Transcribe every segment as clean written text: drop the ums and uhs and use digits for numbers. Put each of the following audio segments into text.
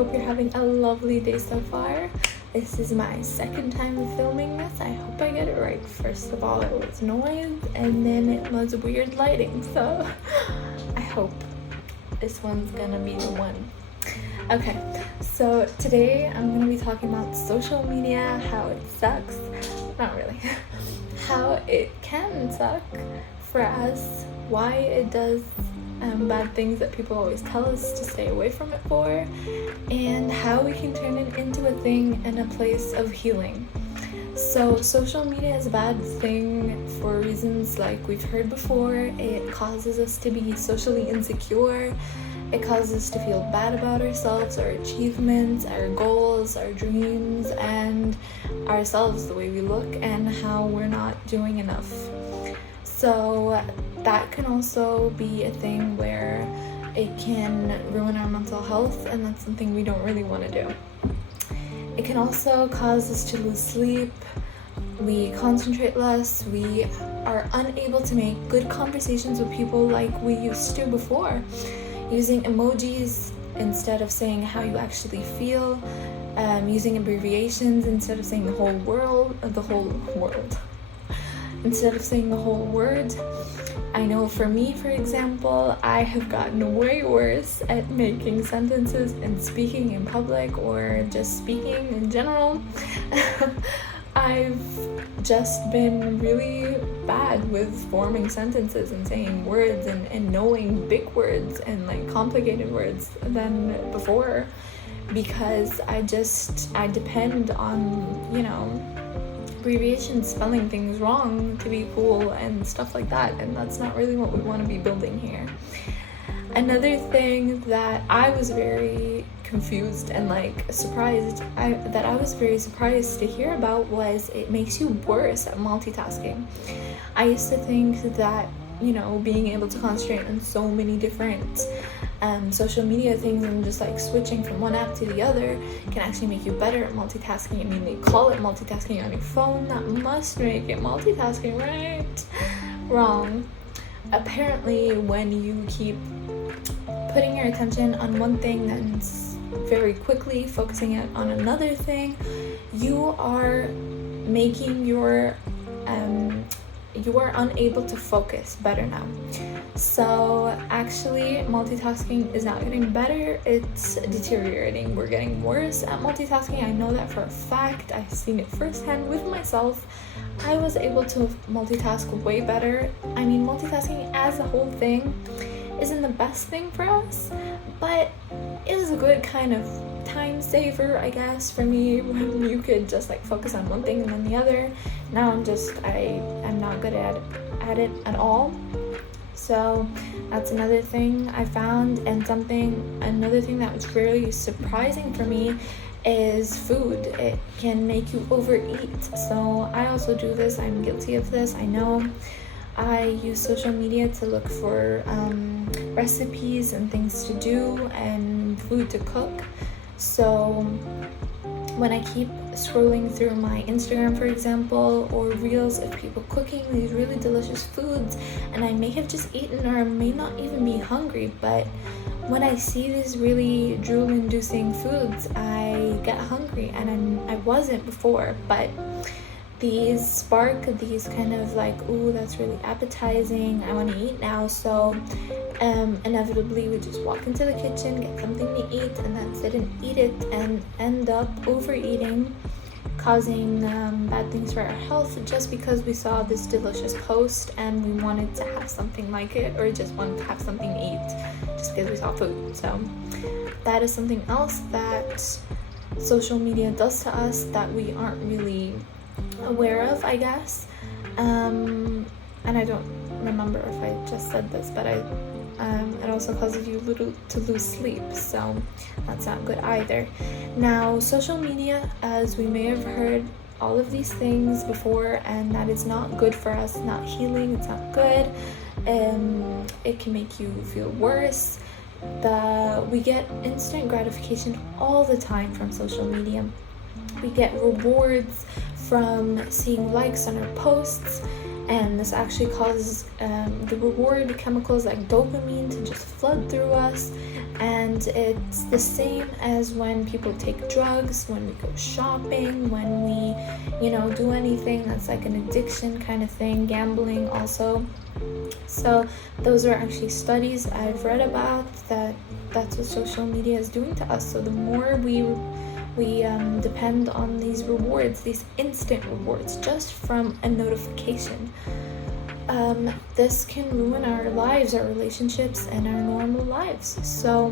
hope you're having a lovely day so far. This is my second time filming this. I hope I get it right. First of all, it was noise, and then it was weird lighting, so I hope this one's gonna be the one. Okay, so today I'm gonna be talking about social media, how it sucks. Not really. How it can suck for us, why it does bad things that people always tell us to stay away from it for, and how we can turn it into a thing and a place of healing. So social media is a bad thing for reasons like we've heard before. It causes us to be socially insecure. It causes us to feel bad about ourselves, our achievements, our goals, our dreams, and ourselves, the way we look, and how we're not doing enough. So that can also be a thing where it can ruin our mental health, and that's something we don't really want to do. It can also cause us to lose sleep. We concentrate less. We are unable to make good conversations with people like we used to before. Using emojis instead of saying how you actually feel, using abbreviations instead of saying the whole world, instead of saying the whole word. I know for me, for example, I have gotten way worse at making sentences and speaking in public, or just speaking in general. I've just been really bad with forming sentences and saying words and knowing big words and like complicated words than before, because I depend on, abbreviations, spelling things wrong to be cool and stuff like that, and that's not really what we want to be building here. Another thing that I was very confused and surprised, that I was very surprised to hear about, was it makes you worse at multitasking. I used to think that, being able to concentrate on so many different social media things and just switching from one app to the other can actually make you better at multitasking. I mean, they call it multitasking on your phone. That must make it multitasking, right? Wrong. Apparently, when you keep putting your attention on one thing, then very quickly focusing it on another thing, you are making you are unable to focus better now. So actually, multitasking is not getting better, it's deteriorating. We're getting worse at multitasking. I know that for a fact. I've seen it firsthand with myself. I was able to multitask way better. I mean, multitasking as a whole thing isn't the best thing for us, but it is a good kind of time saver, I guess, for me, when you could just focus on one thing and then the other. Now I'm not good at it at all. So that's another thing I found. And another thing that was really surprising for me is food. It can make you overeat. So I also do this. I'm guilty of this, I know. I use social media to look for recipes and things to do and food to cook. So when I keep scrolling through my Instagram, for example, or reels of people cooking these really delicious foods, and I may have just eaten or may not even be hungry, but when I see these really drool-inducing foods, I get hungry, and I wasn't before, but these spark these kind of ooh, that's really appetizing, I want to eat now. So inevitably we just walk into the kitchen, get something to eat, and then sit and eat it and end up overeating, causing bad things for our health, just because we saw this delicious post and we wanted to have something like it, or just wanted to have something to eat just because we saw food. So that is something else that social media does to us that we aren't really aware of, I guess. And I don't remember if I just said this, but it also causes you to lose sleep, so that's not good either. Now, social media, as we may have heard all of these things before, and that is not good for us, not healing, it's not good. It can make you feel worse. We get instant gratification all the time from social media. We get rewards from seeing likes on our posts, and this actually causes the reward chemicals like dopamine to just flood through us. And it's the same as when people take drugs, when we go shopping, when we, do anything that's like an addiction kind of thing, gambling also. So those are actually studies I've read about that's what social media is doing to us. So the more we depend on these rewards, these instant rewards, just from a notification, this can ruin our lives, our relationships, and our normal lives. So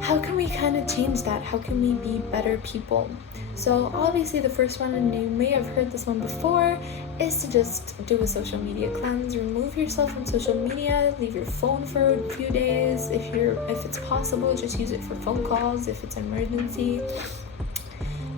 how can we kind of change that? How can we be better people? So obviously the first one, and you may have heard this one before, is to just do a social media cleanse. Remove yourself from social media, leave your phone for a few days. If it's possible, just use it for phone calls if it's an emergency.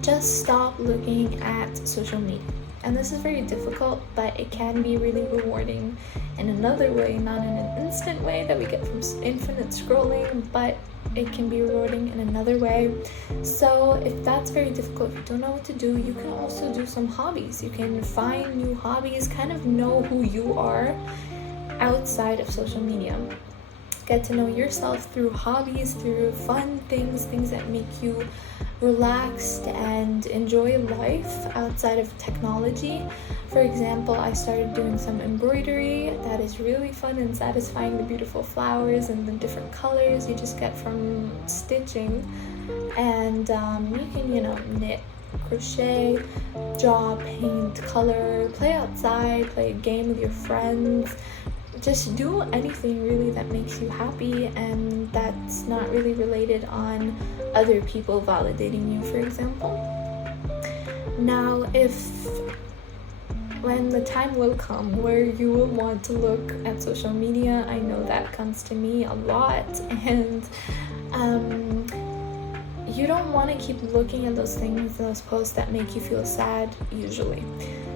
Just stop looking at social media. And this is very difficult, but it can be really rewarding in another way, not in an instant way that we get from infinite scrolling, but it can be rewarding in another way. So if that's very difficult, if you don't know what to do, you can also do some hobbies. You can find new hobbies, kind of know who you are outside of social media. Get to know yourself through hobbies, through fun things that make you relaxed and enjoy life outside of technology. For example, I started doing some embroidery that is really fun and satisfying, the beautiful flowers and the different colors you just get from stitching. And you can, knit, crochet, draw, paint, color, play outside, play a game with your friends. Just do anything really that makes you happy and that's not really related on other people validating you, for example. Now, when the time will come where you will want to look at social media, I know that comes to me a lot, and you don't want to keep looking at those things, those posts that make you feel sad usually.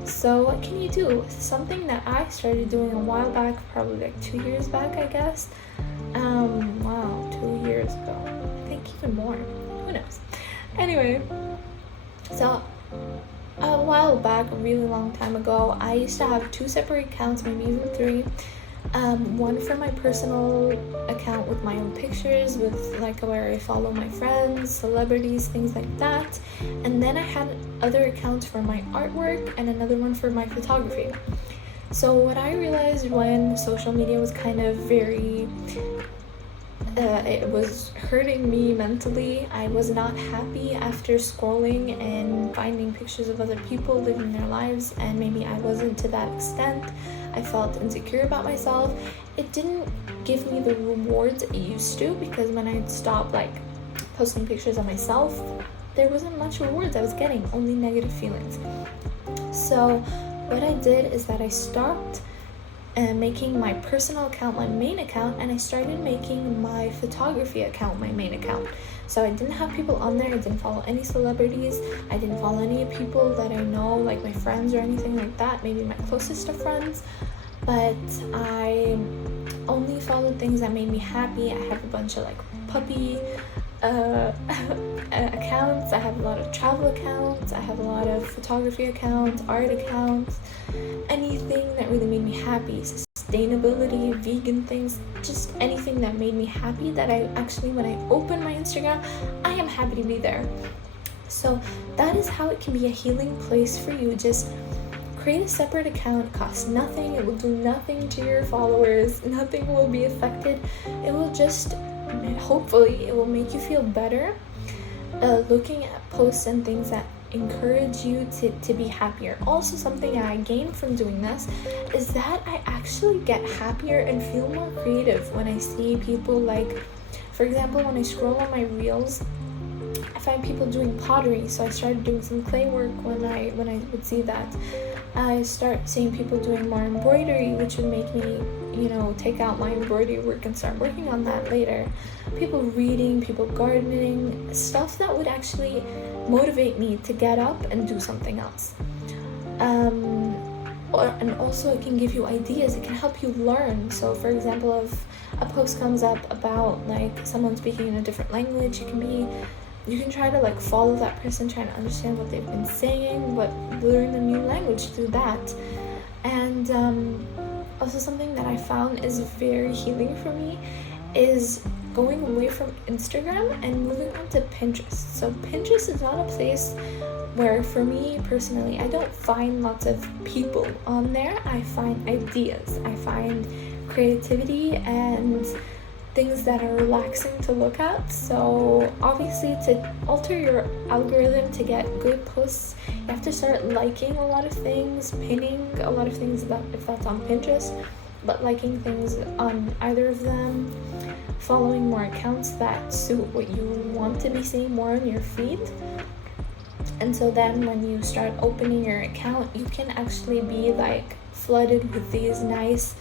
So what can you do? Something that I started doing a while back, probably like 2 years back, I guess. 2 years ago. I think even more. Who knows? Anyway, so a while back, a really long time ago, I used to have 2 separate accounts, maybe even 3. One for my personal account with my own pictures, with like where I follow my friends, celebrities, things like that. And then I had other accounts for my artwork and another one for my photography. So what I realized when social media was kind of very it was hurting me mentally. I was not happy after scrolling and finding pictures of other people living their lives, and maybe I wasn't to that extent. I felt insecure about myself. It didn't give me the rewards it used to, because when I stopped posting pictures of myself, there wasn't much rewards I was getting, only negative feelings. So what I did is that I stopped making my personal account my main account, and I started making my photography account my main account. So I didn't have people on there. I didn't follow any celebrities. I didn't follow any people that I know, like my friends or anything like that, maybe my closest of friends. But I only followed things that made me happy. I have a bunch of puppy accounts. I have a lot of travel accounts. I have a lot of photography accounts, art accounts, anything that really made me happy. Sustainability, vegan things, just anything that made me happy, that I actually, when I open my Instagram, I am happy to be there. So that is how it can be a healing place for you. Just create a separate account. It costs nothing. It will do nothing to your followers. Nothing will be affected. It will just, hopefully, it will make you feel better looking at posts and things that encourage you to be happier. Also, something I gained from doing this is that I actually get happier and feel more creative when I see people, for example, when I scroll on my reels, I find people doing pottery. So I started doing some clay work when I would see that. I start seeing people doing more embroidery, which would make me, take out my embroidery work and start working on that later. People reading, people gardening, stuff that would actually motivate me to get up and do something else. And also it can give you ideas. It can help you learn. So for example, if a post comes up about someone speaking in a different language, you can try to follow that person, trying to understand what they've been saying, but learn a new language through that. And also something that I found is very healing for me is going away from Instagram and moving on to Pinterest. So Pinterest is not a place where, for me personally, I don't find lots of people on there. I find ideas, I find creativity and things that are relaxing to look at. So obviously, to alter your algorithm to get good posts, you have to start liking a lot of things, pinning a lot of things, that if that's on Pinterest, but liking things on either of them, following more accounts that suit what you want to be seeing more on your feed. And so then when you start opening your account, you can actually be like flooded with these nice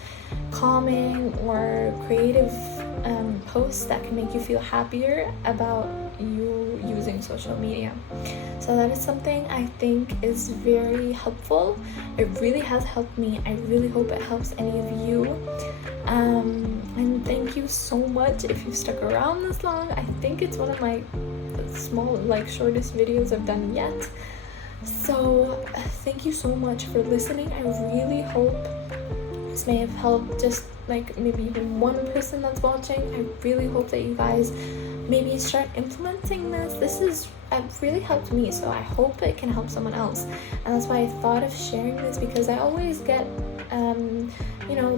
calming or creative posts that can make you feel happier about you using social media. So that is something I think is very helpful. It really has helped me. I really hope it helps any of you. And thank you so much if you stuck around this long. I think it's one of my shortest videos I've done yet. So thank you so much for listening. I really hope this may have helped just maybe even one person that's watching. I really hope that you guys maybe start implementing this. This really helped me, so I hope it can help someone else. And that's why I thought of sharing this, because I always get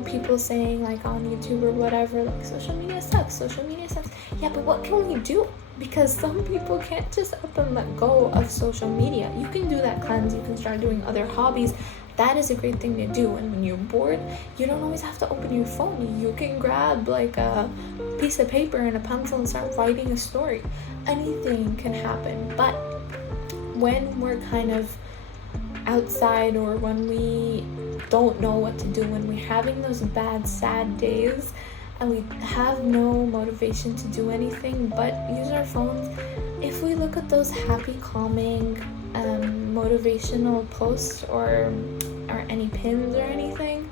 people saying on YouTube or whatever, social media sucks. Yeah, but what can we do? Because some people can't just up and let go of social media. You can do that cleanse, you can start doing other hobbies. That is a great thing to do. And when you're bored, you don't always have to open your phone. You can grab a piece of paper and a pencil and start writing a story. Anything can happen. But when we're kind of outside, or when we don't know what to do, when we're having those bad, sad days, and we have no motivation to do anything but use our phones, if we look at those happy, calming, motivational posts or any pins or anything,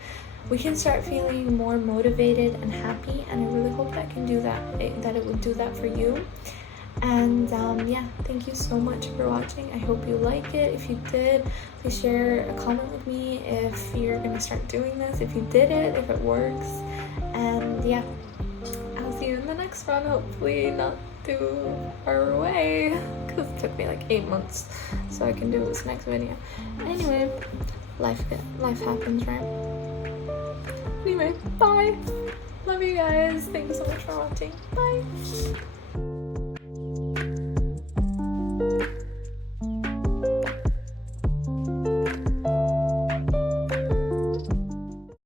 we can start feeling more motivated and happy. And I really hope that it would do that for you. And thank you so much for watching. I hope you like it. If you did, please share a comment with me if you're gonna start doing this, if you did it, if it works. And I'll see you in the next one. Hopefully not too far away, because it took me 8 months so I can do this next video. Anyway, life happens, right? Anyway, bye. Love you guys. Thank you so much for watching. Bye.